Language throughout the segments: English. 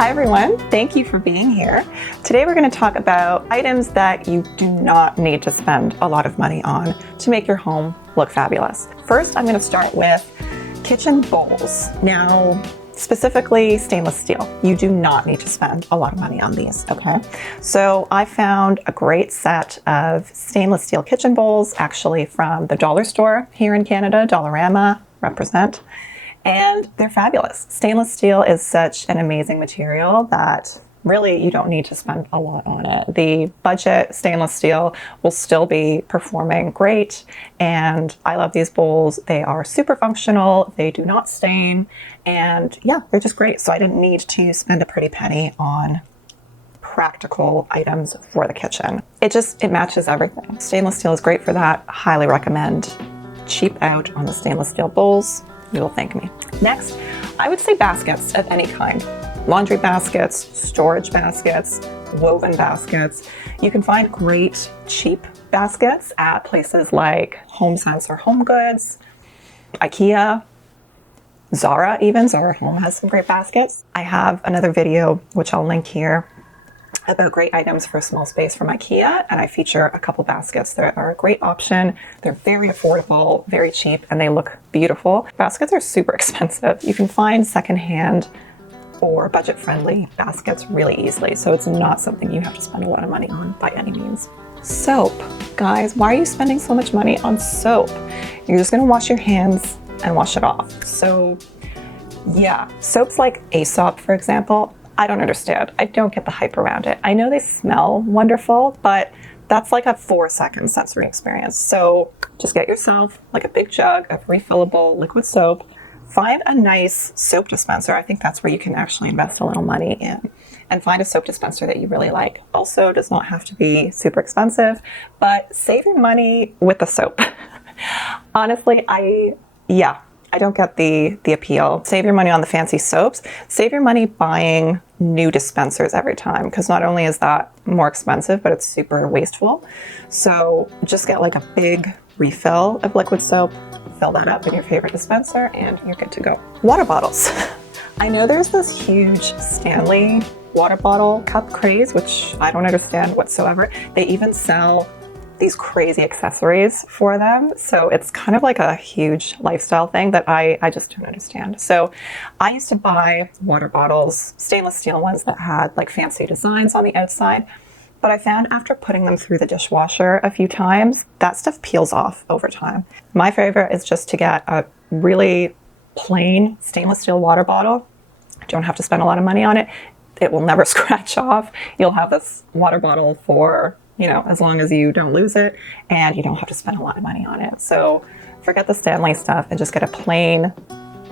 Hi everyone, thank you for being here. Today we're going to talk about items that you do not need to spend a lot of money on to make your home look fabulous. First, I'm going to start with kitchen bowls. Now, specifically stainless steel. You do not need to spend a lot of money on these, okay? So I found a great set of stainless steel kitchen bowls, actually from the dollar store here in Canada, Dollarama, represent. And they're fabulous. Stainless steel is such an amazing material that really you don't need to spend a lot on it. The budget stainless steel will still be performing great. And I love these bowls. They are super functional. They do not stain. And yeah, they're just great. So I didn't need to spend a pretty penny on practical items for the kitchen. It matches everything. Stainless steel is great for that. Highly recommend. Cheap out on the stainless steel bowls. You will thank me. Next, I would say baskets of any kind. Laundry baskets, storage baskets, woven baskets. You can find great cheap baskets at places like HomeSense or Home Goods, IKEA, Zara even. Zara Home has some great baskets. I have another video, which I'll link here, about great items for a small space from IKEA, and I feature a couple baskets that are a great option. They're very affordable, very cheap, and they look beautiful. Baskets are super expensive. You can find secondhand or budget-friendly baskets really easily, so it's not something you have to spend a lot of money on by any means. Soap. Guys, why are you spending so much money on soap? You're just gonna wash your hands and wash it off. So yeah, soaps like Aesop, for example, I don't understand. I don't get the hype around it. I know they smell wonderful, but that's like a 4-second sensory experience. So just get yourself like a big jug of refillable liquid soap. Find a nice soap dispenser. I think that's where you can actually invest a little money in. And find a soap dispenser that you really like. Also, does not have to be super expensive, but save your money with the soap. Honestly, I don't get the appeal. Save your money on the fancy soaps. Save your money buying new dispensers every time, because not only is that more expensive, but it's super wasteful. So just get like a big refill of liquid soap, fill that up in your favorite dispenser, and you're good to go. Water bottles. I know there's this huge Stanley water bottle cup craze, which I don't understand whatsoever. They even sell these crazy accessories for them. So it's kind of like a huge lifestyle thing that I just don't understand. So I used to buy water bottles, stainless steel ones that had like fancy designs on the outside. But I found after putting them through the dishwasher a few times, that stuff peels off over time. My favorite is just to get a really plain stainless steel water bottle. Don't have to spend a lot of money on it. It will never scratch off. You'll have this water bottle for, as long as you don't lose it, and you don't have to spend a lot of money on it. So forget the Stanley stuff and just get a plain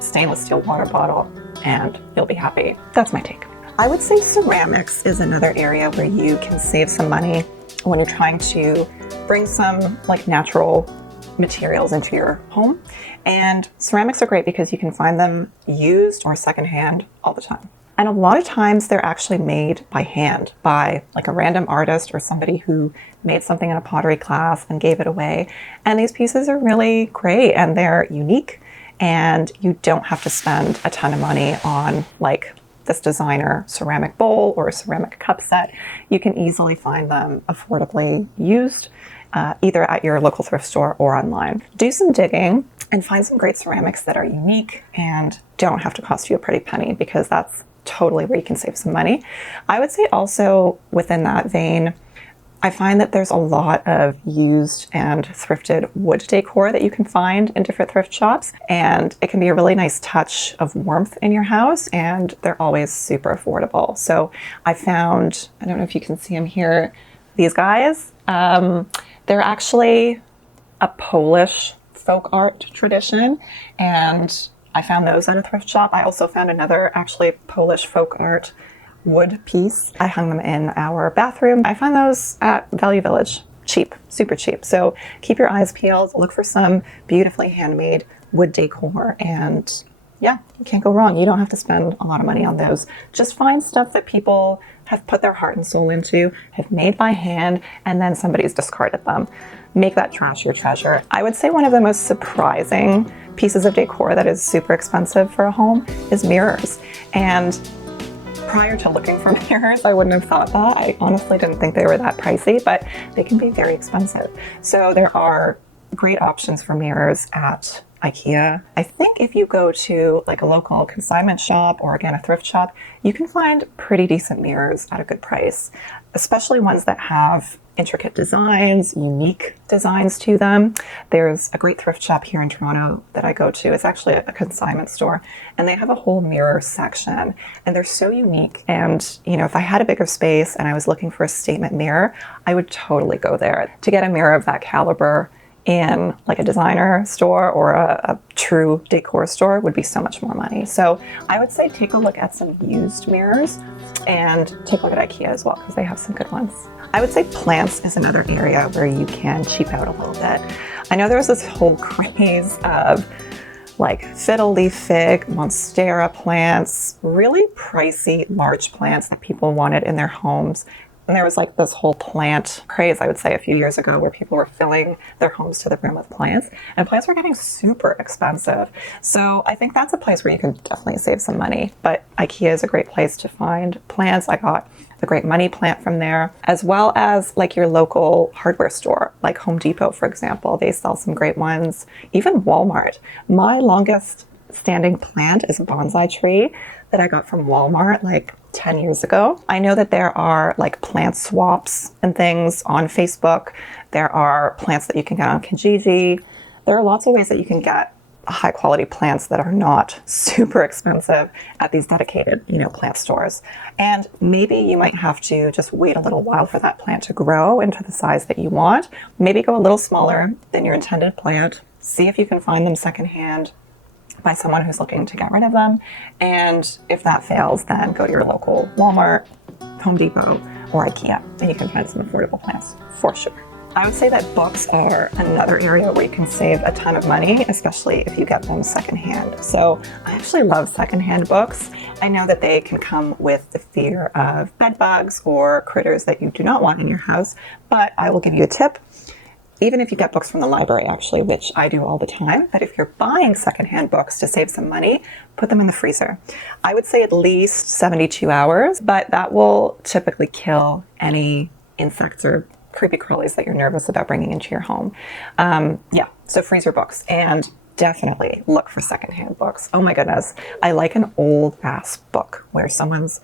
stainless steel water bottle and you'll be happy. That's my take. I would say ceramics is another area where you can save some money when you're trying to bring some like natural materials into your home. And ceramics are great because you can find them used or secondhand all the time. And a lot of times they're actually made by hand by like a random artist or somebody who made something in a pottery class and gave it away. And these pieces are really great and they're unique, and you don't have to spend a ton of money on like this designer ceramic bowl or a ceramic cup set. You can easily find them affordably used, either at your local thrift store or online. Do some digging and find some great ceramics that are unique and don't have to cost you a pretty penny, because that's totally where you can save some money. I would say also within that vein, I find that there's a lot of used and thrifted wood decor that you can find in different thrift shops, and it can be a really nice touch of warmth in your house, and they're always super affordable. So I found, I don't know if you can see them here, these guys, they're actually a Polish folk art tradition, and I found those at a thrift shop. I also found another actually Polish folk art wood piece. I hung them in our bathroom. I found those at Value Village. Cheap, super cheap. So keep your eyes peeled, look for some beautifully handmade wood decor, and yeah, you can't go wrong. You don't have to spend a lot of money on those. Just find stuff that people have put their heart and soul into, have made by hand, and then somebody's discarded them. Make that trash your treasure. I would say one of the most surprising pieces of decor that is super expensive for a home is mirrors. And Prior to looking for mirrors, I wouldn't have thought that. I honestly didn't think they were that pricey, but they can be very expensive. So there are great options for mirrors at IKEA. I think if you go to like a local consignment shop or again a thrift shop, you can find pretty decent mirrors at a good price, especially ones that have intricate designs, unique designs to them. There's a great thrift shop here in Toronto that I go to. It's actually a consignment store, and they have a whole mirror section, and they're so unique. And, you know, if I had a bigger space and I was looking for a statement mirror, I would totally go there. To get a mirror of that caliber in like a designer store or a true decor store would be so much more money. So I would say take a look at some used mirrors and take a look at IKEA as well, because they have some good ones. I would say plants is another area where you can cheap out a little bit. I know there was this whole craze of like fiddle leaf fig, monstera plants, really pricey large plants that people wanted in their homes. And there was like this whole plant craze, I would say, a few years ago where people were filling their homes to the brim with plants, and plants were getting super expensive. So I think that's a place where you can definitely save some money. But IKEA is a great place to find plants. I got the great money plant from there, as well as like your local hardware store, like Home Depot, for example. They sell some great ones. Even Walmart. My longest standing plant is a bonsai tree that I got from Walmart like 10 years ago. I know that there are like plant swaps and things on Facebook. There are plants that you can get on Kijiji. There are lots of ways that you can get high quality plants that are not super expensive at these dedicated, you know, plant stores. And maybe you might have to just wait a little while for that plant to grow into the size that you want. Maybe go a little smaller than your intended plant. See if you can find them secondhand by someone who's looking to get rid of them. And if that fails, then go to your local Walmart, Home Depot, or IKEA, and you can find some affordable plants for sure. I would say that books are another area where you can save a ton of money, especially if you get them secondhand. So I actually love secondhand books. I know that they can come with the fear of bed bugs or critters that you do not want in your house, but I will give you a tip. Even if you get books from the library, actually, which I do all the time, but if you're buying secondhand books to save some money, put them in the freezer. I would say at least 72 hours, but that will typically kill any insects or creepy crawlies that you're nervous about bringing into your home. So freezer books, and definitely look for secondhand books. Oh my goodness. I like an old ass book where someone's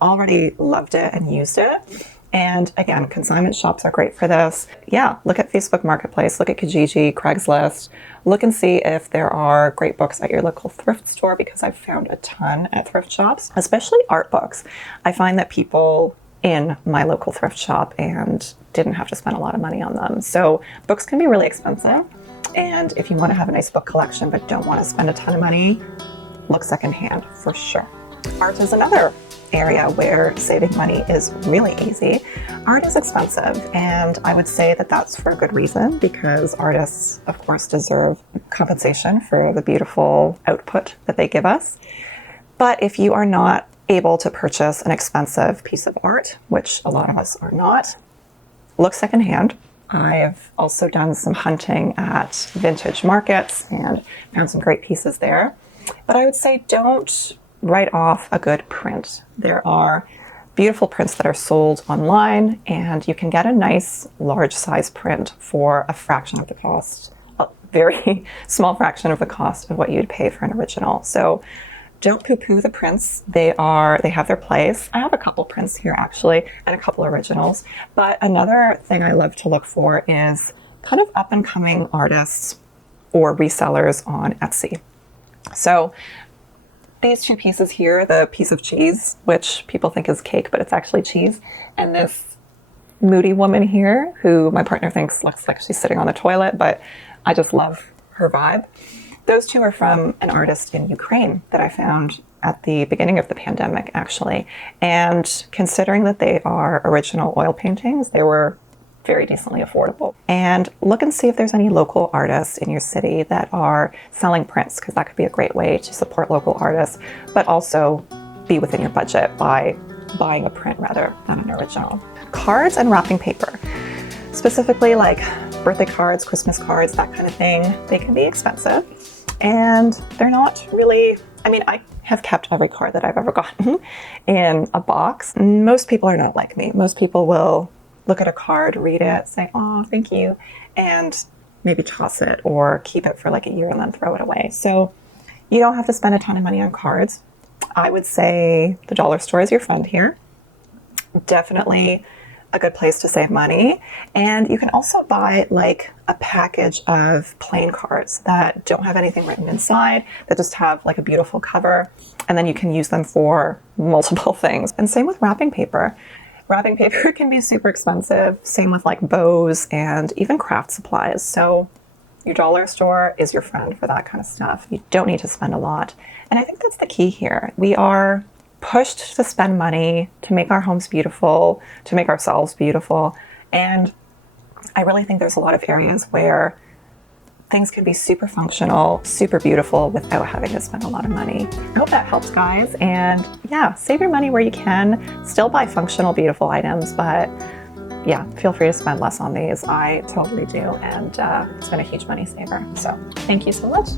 already loved it and used it. And again, consignment shops are great for this. Yeah, look at Facebook Marketplace, look at Kijiji, Craigslist. Look and see if there are great books at your local thrift store, because I've found a ton at thrift shops, especially art books. I find that people in my local thrift shop and didn't have to spend a lot of money on them. So books can be really expensive. And if you want to have a nice book collection but don't want to spend a ton of money, look secondhand for sure. Art is another area where saving money is really easy. Art is expensive, and I would say that that's for a good reason, because artists, of course, deserve compensation for the beautiful output that they give us. But if you are not able to purchase an expensive piece of art, which a lot of us are not, look secondhand. I've also done some hunting at vintage markets and found some great pieces there. But I would say don't write off a good print. There are beautiful prints that are sold online, and you can get a nice large size print for a fraction of the cost, a very small fraction of the cost of what you'd pay for an original. So don't poo-poo the prints. They have their place. I have a couple prints here actually, and a couple originals. But another thing I love to look for is kind of up and coming artists or resellers on Etsy. So these two pieces here, the piece of cheese, which people think is cake, but it's actually cheese, and this moody woman here, who my partner thinks looks like she's sitting on the toilet, but I just love her vibe. Those two are from an artist in Ukraine that I found at the beginning of the pandemic, actually. And considering that they are original oil paintings, they were very decently affordable. And look and see if there's any local artists in your city that are selling prints, because that could be a great way to support local artists, but also be within your budget by buying a print rather than an original. Cards and wrapping paper, specifically like birthday cards, Christmas cards, that kind of thing, they can be expensive, and they're not really I mean, I have kept every card that I've ever gotten in a box. Most people are not like me. Most people will look at a card, read it, say, oh, thank you, and maybe toss it or keep it for like a year and then throw it away. So you don't have to spend a ton of money on cards. I would say the dollar store is your friend here. Definitely a good place to save money. And you can also buy like a package of plain cards that don't have anything written inside, that just have like a beautiful cover, and then you can use them for multiple things. And same with wrapping paper. Wrapping paper can be super expensive. Same with like bows and even craft supplies. So your dollar store is your friend for that kind of stuff. You don't need to spend a lot. And I think that's the key here. We are pushed to spend money to make our homes beautiful, to make ourselves beautiful. And I really think there's a lot of areas where things can be super functional, super beautiful without having to spend a lot of money. I hope that helps, guys. And yeah, save your money where you can. Still buy functional, beautiful items, but yeah, feel free to spend less on these. I totally do. And it's been a huge money saver. So thank you so much.